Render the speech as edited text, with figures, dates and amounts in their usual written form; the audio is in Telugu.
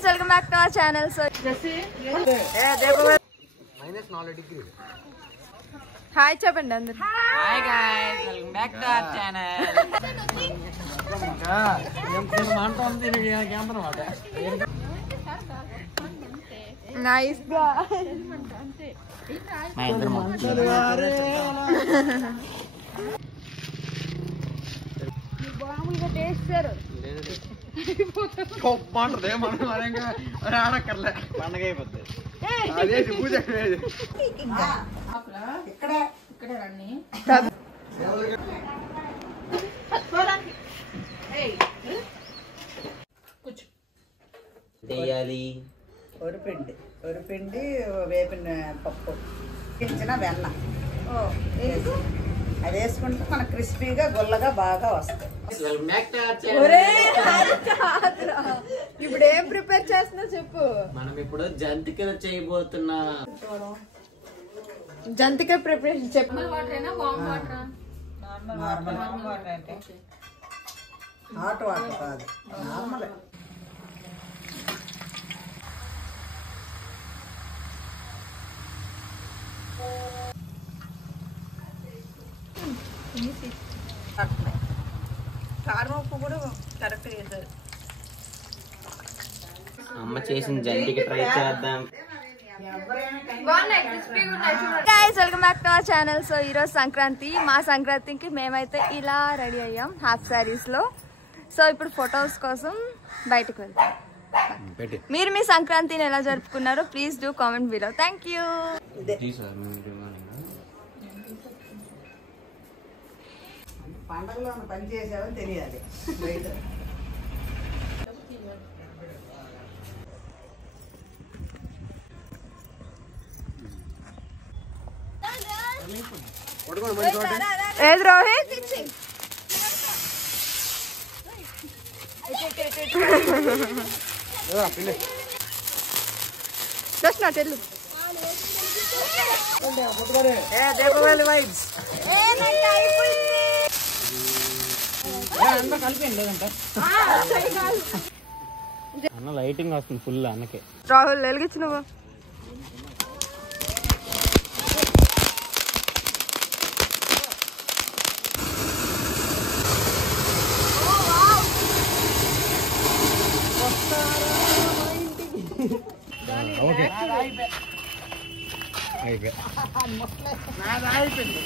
guys, welcome back to our channel. So hi చెప్పండి అందరూ. Hi guys, welcome back to our channel. Nice guy. బాగుంగా టేస్టారు. పండుదే మనం ఆడక్కర్లే పండగ అయిపోద్ది. అదే పూజ ఇక్కడ ఇక్కడ రండి. ఒరిపిండి వేపిన పప్పు కించిన వెన్న అది వేసుకుంటే మన క్రిస్పీగా గుల్లగా బాగా వస్తాయి. ఇప్పుడు ఏం ప్రిపేర్ చేస్తున్నా చెప్పు. మనం ఇప్పుడు జంతికలు చేయబోతున్నా. జంతిక ప్రిపరేషన్ చెప్పు. హాట్ వాటర్ కాదు, నార్మల్. కారం ఉప్పు కూడా కరెక్ట్ చేశారు. అమ్మ చేసిన జంతిక ట్రై చేద్దాం. Guys, welcome back to our channel. So ఈ రోజు సంక్రాంతి. మా సంక్రాంతికి మేమైతే ఇలా రెడీ అయ్యాం హాఫ్ సారీస్ లో. సో ఇప్పుడు ఫొటోస్ కోసం బయటకు వెళ్తాం. మీరు మీ సంక్రాంతిని ఎలా జరుపుకున్నారో please do comment below. Thank you. పండగలో పని చేసావని తెలియాలి. ఏది రోహిత్? జస్ట్ నా తెలు అన్న లైటింగ్ వస్తుంది ఫుల్ అన్నకే. రాహుల్ వెలిగించు నువ్వు. అయిపోయింది.